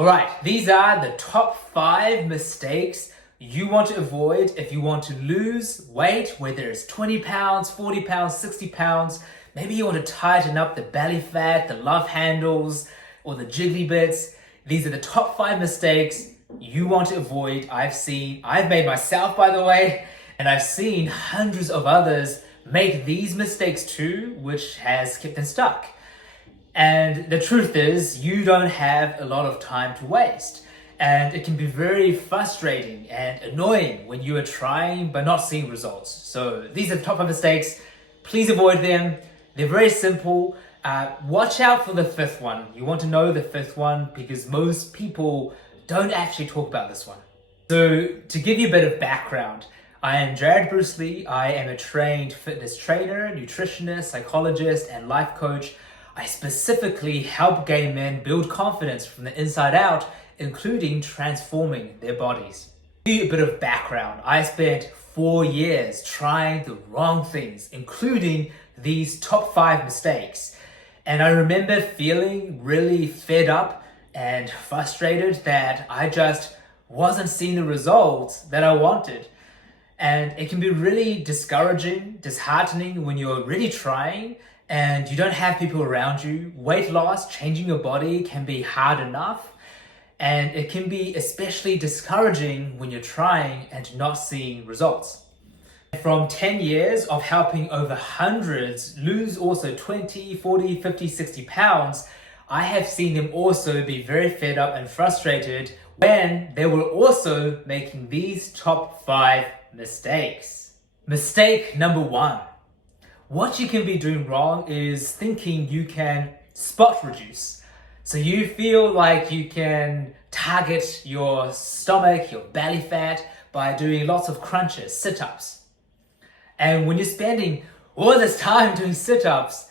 All right, these are the top 5 mistakes you want to avoid if you want to lose weight, whether it's 20 pounds, 40 pounds, 60 pounds. Maybe you want to tighten up the belly fat, the love handles, or the jiggly bits. These are the top 5 mistakes you want to avoid. I've made myself, by the way, and I've seen hundreds of others make these mistakes too, which has kept them stuck. And the truth is, you don't have a lot of time to waste. And it can be very frustrating and annoying when you are trying but not seeing results. So these are the top 5 mistakes. Please avoid them. They're very simple. Watch out for the 5th one. You want to know the 5th one because most people don't actually talk about this one. So to give you a bit of background, I am Jared Bruce Lee. I am a trained fitness trainer, nutritionist, psychologist, and life coach. I specifically help gay men build confidence from the inside out, including transforming their bodies. To give you a bit of background, I spent 4 years trying the wrong things, including these top 5 mistakes. And I remember feeling really fed up and frustrated that I just wasn't seeing the results that I wanted. And it can be really discouraging, disheartening when you're really trying and you don't have people around you. Weight loss, changing your body can be hard enough. And it can be especially discouraging when you're trying and not seeing results. From 10 years of helping over hundreds lose also 20, 40, 50, 60 pounds, I have seen them also be very fed up and frustrated when they were also making these top 5 mistakes. Mistake number 1. What you can be doing wrong is thinking you can spot reduce. So you feel like you can target your stomach, your belly fat by doing lots of crunches, sit-ups. And when you're spending all this time doing sit-ups,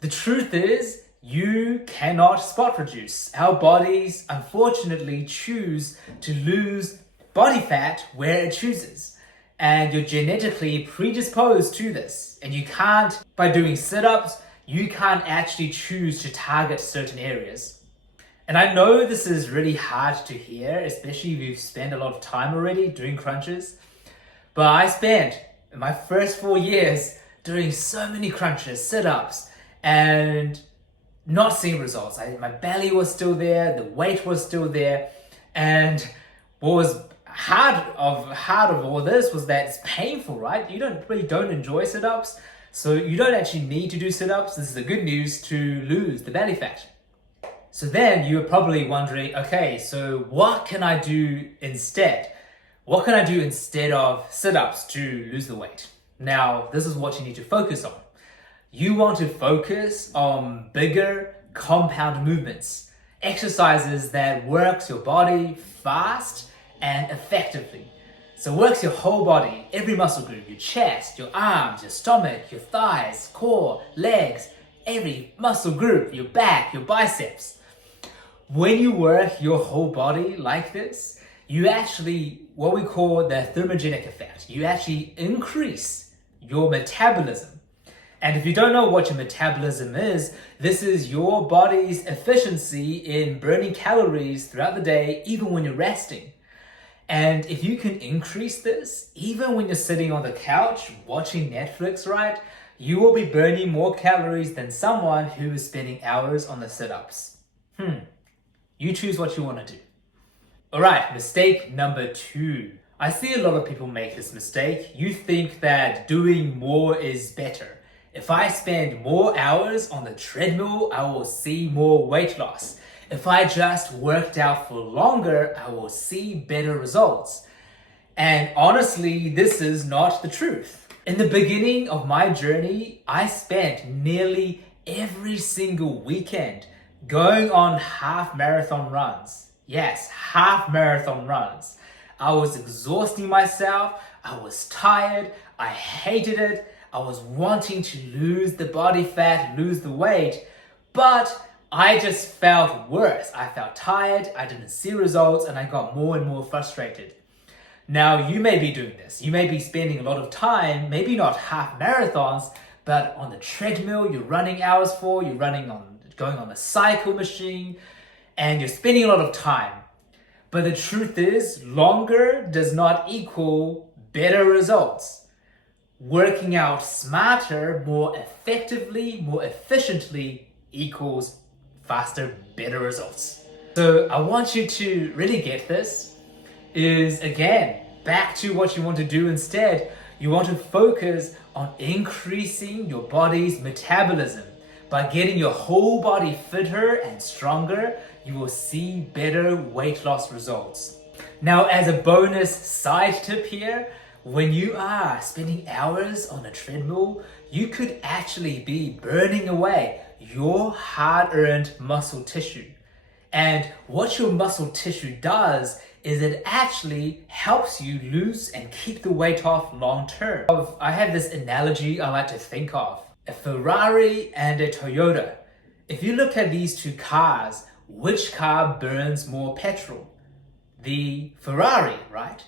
the truth is you cannot spot reduce. Our bodies unfortunately choose to lose body fat where it chooses. And you're genetically predisposed to this. And you can't, by doing sit-ups, you can't actually choose to target certain areas. And I know this is really hard to hear, especially if you've spent a lot of time already doing crunches. But I spent my first 4 years doing so many crunches, sit-ups, and not seeing results. My belly was still there, the weight was still there, and what was hard of all this was that it's painful, right? You don't enjoy sit-ups, so you don't actually need to do sit-ups. This is the good news to lose the belly fat. So then you're probably wondering, okay, so what can I do instead? What can I do instead of sit-ups to lose the weight? Now, this is what you need to focus on. You want to focus on bigger compound movements, exercises that works your body fast and effectively. So it works your whole body, every muscle group, your chest, your arms, your stomach, your thighs, core, legs, every muscle group, your back, your biceps. When you work your whole body like this, you actually, what we call the thermogenic effect, you actually increase your metabolism. And if you don't know what your metabolism is, this is your body's efficiency in burning calories throughout the day, even when you're resting. And if you can increase this, even when you're sitting on the couch watching Netflix, right, you will be burning more calories than someone who is spending hours on the sit-ups. You choose what you want to do. All right, mistake number 2. I see a lot of people make this mistake. You think that doing more is better. If I spend more hours on the treadmill, I will see more weight loss. If I just worked out for longer, I will see better results. And honestly, this is not the truth. In the beginning of my journey, I spent nearly every single weekend going on half marathon runs. Yes, half marathon runs. I was exhausting myself. I was tired. I hated it. I was wanting to lose the body fat, lose the weight, but I just felt worse. I felt tired, I didn't see results, and I got more and more frustrated. Now, you may be doing this. You may be spending a lot of time, maybe not half marathons, but on the treadmill, you're running hours for, going on the cycle machine, and you're spending a lot of time. But the truth is, longer does not equal better results. Working out smarter, more effectively, more efficiently equals faster, better results. So I want you to really get this is, again, back to what you want to do instead. You want to focus on increasing your body's metabolism. By getting your whole body fitter and stronger, you will see better weight loss results. Now, as a bonus side tip here, when you are spending hours on a treadmill, you could actually be burning away your hard-earned muscle tissue. And what your muscle tissue does is it actually helps you lose and keep the weight off long term. I have this analogy I like to think of. A Ferrari and a Toyota. If you look at these two cars, which car burns more petrol? The Ferrari, right?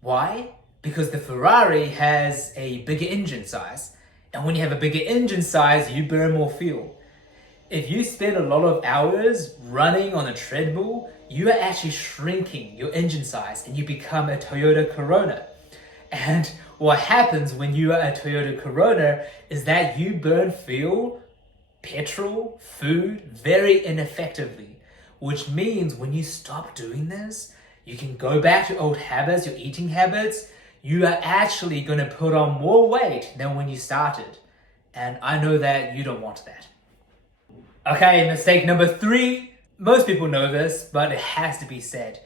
Why? Because the Ferrari has a bigger engine size. And when you have a bigger engine size, you burn more fuel. If you spend a lot of hours running on a treadmill, you are actually shrinking your engine size and you become a Toyota Corona. And what happens when you are a Toyota Corona is that you burn fuel, petrol, food very ineffectively, which means when you stop doing this, you can go back to old habits, your eating habits. You are actually going to put on more weight than when you started. And I know that you don't want that. Okay, mistake number 3. Most people know this, but it has to be said.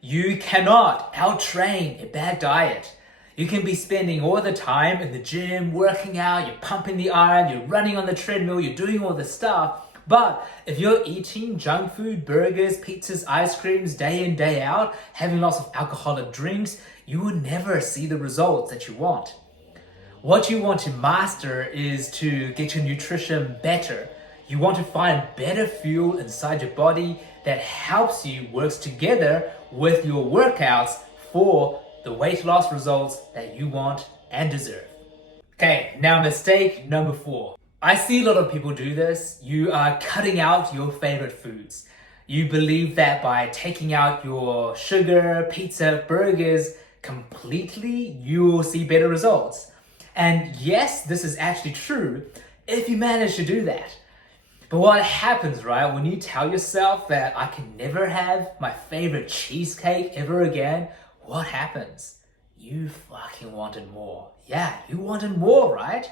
You cannot out-train a bad diet. You can be spending all the time in the gym, working out, you're pumping the iron, you're running on the treadmill, you're doing all this stuff. But if you're eating junk food, burgers, pizzas, ice creams, day in, day out, having lots of alcoholic drinks, you will never see the results that you want. What you want to master is to get your nutrition better. You want to find better fuel inside your body that helps you, works together with your workouts for the weight loss results that you want and deserve. Okay, now mistake number 4. I see a lot of people do this. You are cutting out your favorite foods. You believe that by taking out your sugar, pizza, burgers completely, you will see better results. And yes, this is actually true if you manage to do that. But what happens, right, when you tell yourself that I can never have my favorite cheesecake ever again, what happens? You fucking wanted more. Yeah, you wanted more, right?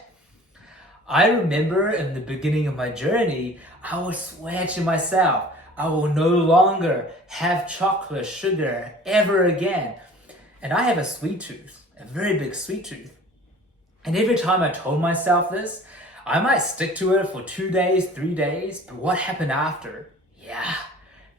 I remember in the beginning of my journey, I would swear to myself, I will no longer have chocolate, sugar ever again. And I have a sweet tooth, a very big sweet tooth. And every time I told myself this, I might stick to it for 2 days, 3 days, but what happened after? Yeah,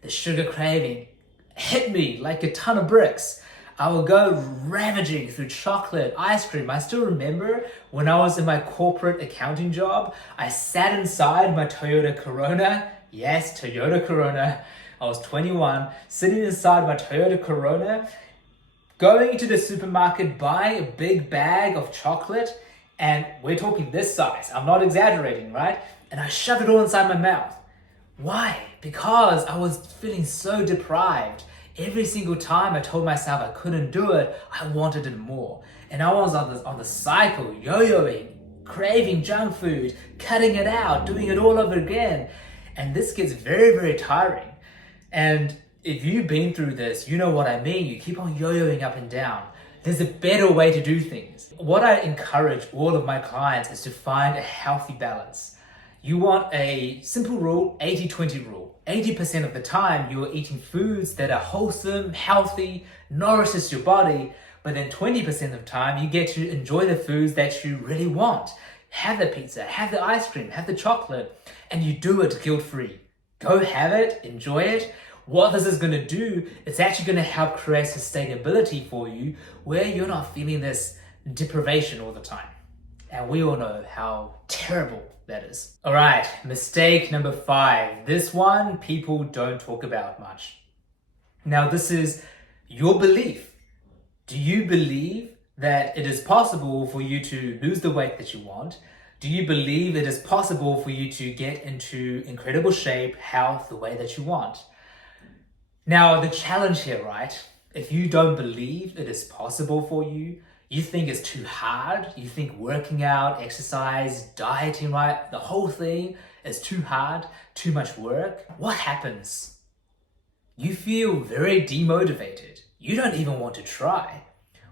the sugar craving hit me like a ton of bricks. I would go ravaging through chocolate, ice cream. I still remember when I was in my corporate accounting job, I sat inside my Toyota Corona. Yes, Toyota Corona. I was 21, sitting inside my Toyota Corona, going to the supermarket, buying a big bag of chocolate, and we're talking this size. I'm not exaggerating, right? And I shoved it all inside my mouth. Why? Because I was feeling so deprived. Every single time I told myself I couldn't do it, I wanted it more. And I was on the cycle, yo-yoing, craving junk food, cutting it out, doing it all over again. And this gets very, very tiring. And if you've been through this, you know what I mean. You keep on yo-yoing up and down. There's a better way to do things. What I encourage all of my clients is to find a healthy balance. You want a simple rule, 80-20 rule. 80% of the time, you're eating foods that are wholesome, healthy, nourishes your body, but then 20% of the time, you get to enjoy the foods that you really want. Have the pizza, have the ice cream, have the chocolate, and you do it guilt-free. Go have it, enjoy it. What this is going to do, it's actually going to help create sustainability for you where you're not feeling this deprivation all the time. And we all know how terrible that is. All right, mistake number 5. This one people don't talk about much. Now, this is your belief. Do you believe that it is possible for you to lose the weight that you want? Do you believe it is possible for you to get into incredible shape, health, the way that you want? Now, the challenge here, right? If you don't believe it is possible for you, you think it's too hard, you think working out, exercise, dieting, right, the whole thing is too hard, too much work, what happens? You feel very demotivated. You don't even want to try.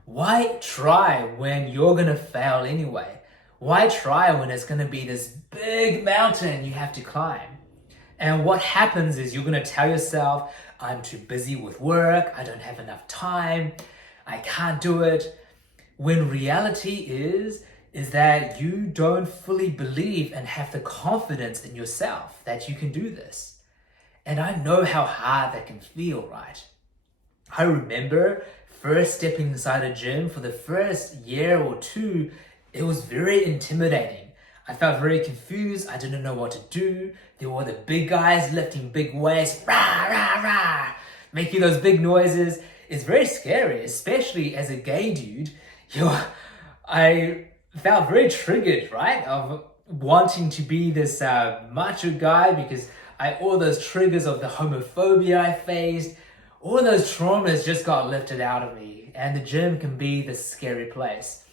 Why try when you're gonna fail anyway? Why try when it's gonna be this big mountain you have to climb? And what happens is you're gonna tell yourself, I'm too busy with work, I don't have enough time, I can't do it. When reality is that you don't fully believe and have the confidence in yourself that you can do this. And I know how hard that can feel, right? I remember first stepping inside a gym for the first year or two, it was very intimidating. I felt very confused. I didn't know what to do. There were the big guys lifting big weights, rah, rah, rah, making those big noises. It's very scary, especially as a gay dude. I felt very triggered, right? Of wanting to be this macho guy because all those triggers of the homophobia I faced, all those traumas just got lifted out of me, and the gym can be this scary place.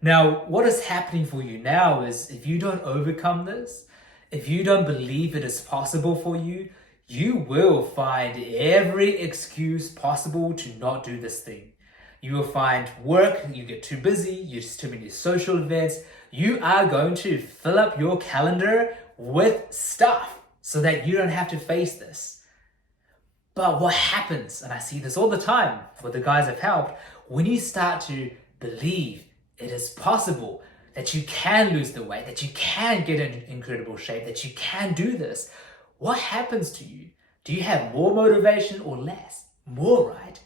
Now, what is happening for you now is if you don't overcome this, if you don't believe it is possible for you, you will find every excuse possible to not do this thing. You will find work, you get too busy, you just too many social events. You are going to fill up your calendar with stuff so that you don't have to face this. But what happens, and I see this all the time for the guys I've helped, when you start to believe it is possible, that you can lose the weight, that you can get in incredible shape, that you can do this, what happens to you? Do you have more motivation or less? More, right?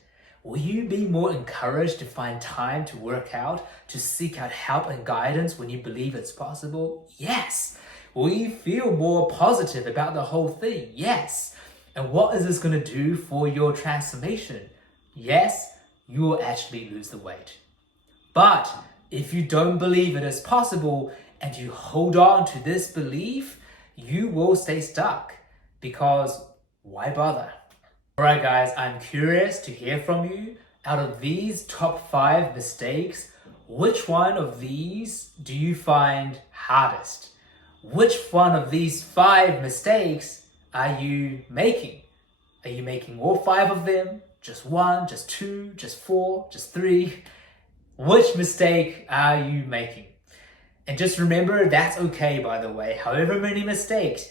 Will you be more encouraged to find time to work out, to seek out help and guidance when you believe it's possible? Yes. Will you feel more positive about the whole thing? Yes. And what is this going to do for your transformation? Yes, you will actually lose the weight. But if you don't believe it is possible and you hold on to this belief, you will stay stuck, because why bother? Alright guys, I'm curious to hear from you. Out of these top 5 mistakes, which one of these do you find hardest? Which one of these 5 mistakes are you making? Are you making all 5 of them? Just 1, just 2, just 4, just 3? Which mistake are you making? And just remember, that's okay, by the way. However many mistakes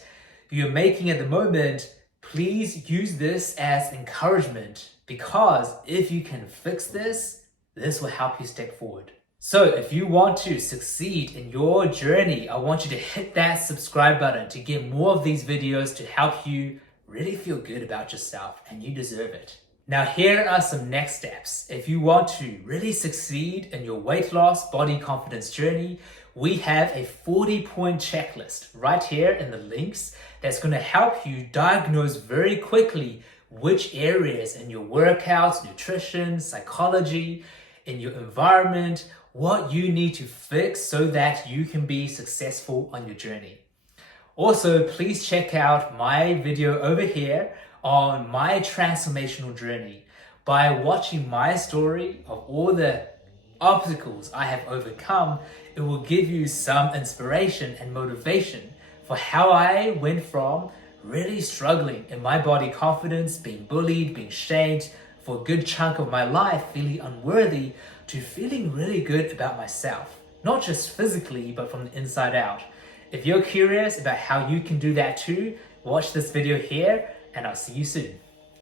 you're making at the moment, please use this as encouragement, because if you can fix this, this will help you step forward. So if you want to succeed in your journey, I want you to hit that subscribe button to get more of these videos to help you really feel good about yourself, and you deserve it. Now, here are some next steps. If you want to really succeed in your weight loss, body confidence journey, we have a 40-point checklist right here in the links that's going to help you diagnose very quickly which areas in your workouts, nutrition, psychology, in your environment, what you need to fix so that you can be successful on your journey. Also, please check out my video over here on my transformational journey. By watching my story of all the obstacles I have overcome, it will give you some inspiration and motivation for how I went from really struggling in my body confidence, being bullied, being shamed for a good chunk of my life, feeling unworthy, to feeling really good about myself. Not just physically, but from the inside out. If you're curious about how you can do that too, watch this video here, and I'll see you soon.